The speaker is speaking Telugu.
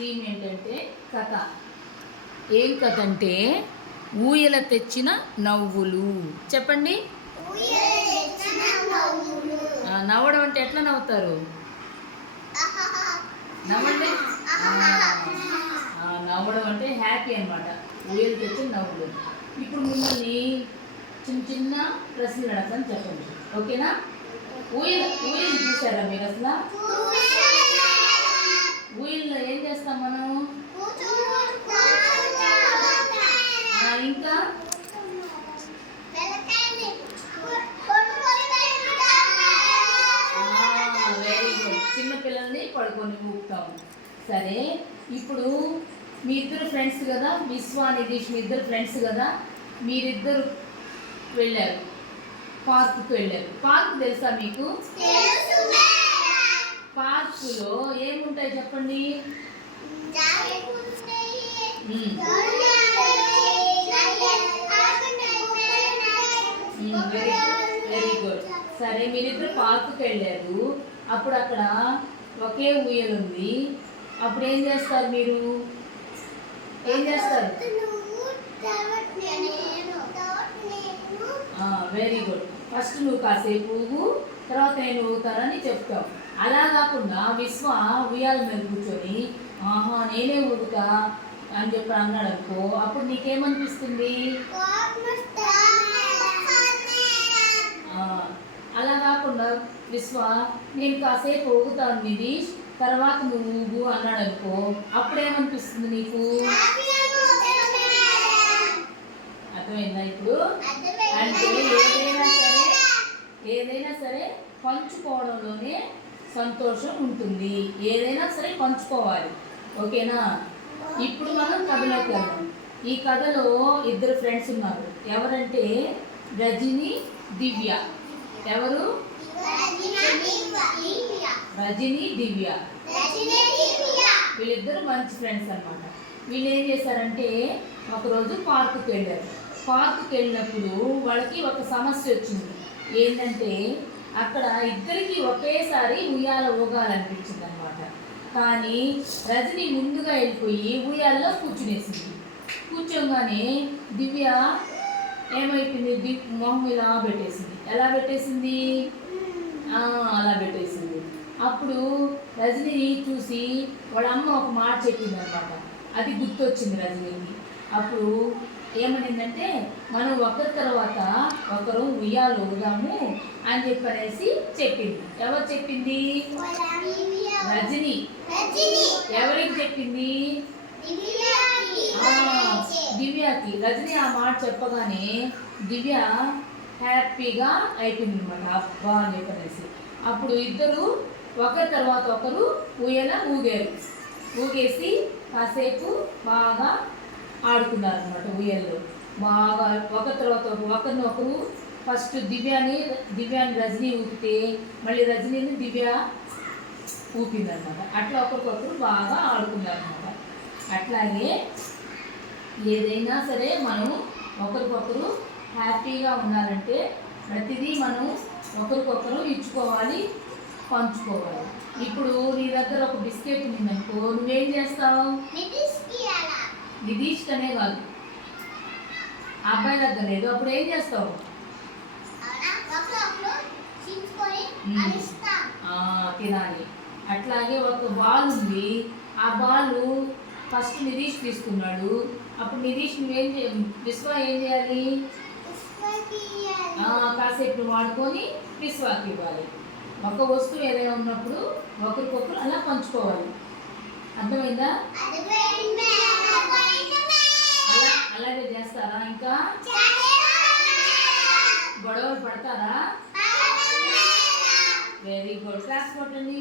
థీమ్ ఏంటంటే కథ. ఏం కథ అంటే ఊయల తెచ్చిన నవ్వులు. చెప్పండి. నవ్వడం అంటే ఎట్లా నవ్వుతారు? నవ్వండి. నవ్వడం అంటే హ్యాపీ అన్నమాట. ఊయలు తెచ్చిన నవ్వులు. ఇప్పుడు మిమ్మల్ని చిన్న చిన్న ప్రశ్నలు అడగని చెప్పండి, ఓకేనా? ఊయలు చూసారా మీరు అసలు? ఊయల్లో ఏం చేస్తాం మనం? ఇంకా వెరీ గుడ్. చిన్నపిల్లల్ని పడుకొని ఊపుతాము. సరే, ఇప్పుడు మీ ఇద్దరు ఫ్రెండ్స్ కదా, విశ్వ నిధీష్, మీ ఇద్దరు ఫ్రెండ్స్ కదా, మీరిద్దరు వెళ్ళారు, పార్కుకి వెళ్ళారు. పార్క్ తెలుసా మీకు? పార్కులో ఏముంటాయి చెప్పండి? Very good. సరే, మీరిద్దరు పార్కుకి వెళ్ళారు. అప్పుడు అక్కడ ఒకే ఊయలు ఉంది. అప్పుడు ఏం చేస్తారు మీరు? ఏం చేస్తారు? Very good. ఫస్ట్ నువ్వు కాసేపు ఊగు, తర్వాత నేను ఊగుతానని చెప్తావు. అలా కాకుండా విశ్వ ఉయ్యాల మీద కూర్చొని ఆహా నేనే ఊగుతా అని చెప్పి అన్నాడు అనుకో, అప్పుడు నీకేమనిపిస్తుంది? అలా కాకుండా విశ్వ నేను కాసేపు ఊగుతాను నిధీష్, తర్వాత నువ్వు ఊగు అన్నాడు అనుకో, అప్పుడేమనిపిస్తుంది నీకు? అర్థమైందా ఇప్పుడు? అంటే ఏదైనా సరే పంచుకోవడంలోనే సంతోషం ఉంటుంది. ఏదైనా సరే పంచుకోవాలి, ఓకేనా? ఇప్పుడు మనం కథలోకి వెళ్దాం. ఈ కథలో ఇద్దరు ఫ్రెండ్స్ ఉన్నారు. ఎవరంటే రజని, దివ్య. ఎవరు? రజని, దివ్య. వీళ్ళిద్దరు మంచి ఫ్రెండ్స్ అన్నమాట. వీళ్ళు ఏం చేశారంటే ఒకరోజు పార్కుకి వెళ్ళారు. పార్కుకి వెళ్ళినప్పుడు వాళ్ళకి ఒక సమస్య వచ్చింది. ఏంటంటే అక్కడ ఇద్దరికి ఒకేసారి ఉయ్యాల ఊగాలనిపించింది అనమాట. కానీ రజని ముందుగా వెళ్ళిపోయి ఉయ్యాల్లో కూర్చునేసింది. కూర్చోగానే దివ్య ఏమైపోయింది? మొహం ఇలా పెట్టేసింది. ఎలా పెట్టేసింది? అలా పెట్టేసింది. అప్పుడు రజని చూసి వాళ్ళ అమ్మ ఒక మాట చెప్పింది అనమాట. అది గుర్తొచ్చింది రజనీకి. అప్పుడు ఏమనిందంటే మనం ఒకరి తర్వాత ఒకరు ఉయ్యాలు ఊగుదాము అని చెప్పనేసి చెప్పింది. ఎవరు చెప్పింది? రజని. ఎవరికి చెప్పింది? దివ్యకి. రజని ఆ మాట చెప్పగానే దివ్య హ్యాపీగా అయిపోయింది అనమాట. అబ్బా అని చెప్పనేసి అప్పుడు ఇద్దరు ఒకరి తర్వాత ఒకరు ఉయ్యాల ఊగారు. ఊగేసి కాసేపు బాగా ఆడుకున్నారు అనమాట. ఉయ్యల్లో బాగా ఒకరి తర్వాత ఒకరిని ఒకరు ఫస్ట్ దివ్యాని రజని ఊపితే మళ్ళీ రజనీని దివ్య ఊపిందనమాట. అట్లా ఒకరికొకరు బాగా ఆడుకున్నారు అనమాట. అట్లాగే ఏదైనా సరే మనం ఒకరికొకరు హ్యాపీగా ఉండాలంటే ప్రతిదీ మనం ఒకరికొకరు ఇచ్చుకోవాలి, పంచుకోవాలి. ఇప్పుడు నీ దగ్గర ఒక బిస్కెట్ ఉందనుకో, నువ్వేం చేస్తావు? నిధీష్ అనే కాదు, అబ్బాయి దగ్గర లేదు, అప్పుడు ఏం చేస్తావు? తినాలి. అట్లాగే ఒక బాల్ ఉంది. ఆ బాలు ఫస్ట్ నిధీష్ తీసుకున్నాడు. అప్పుడు నిధీష్ విశ్వ ఏం చేయాలి? కాసేపు వాడుకొని విశ్వాకి ఇవ్వాలి. ఒక వస్తువు ఏదైనా ఉన్నప్పుడు ఒకరికొకరు అలా పంచుకోవాలి. అర్థమైందా? అలాగే చేస్తారా? ఇంకా గొడవలు పడతారా? Very good. క్లాస్ కొట్టండి.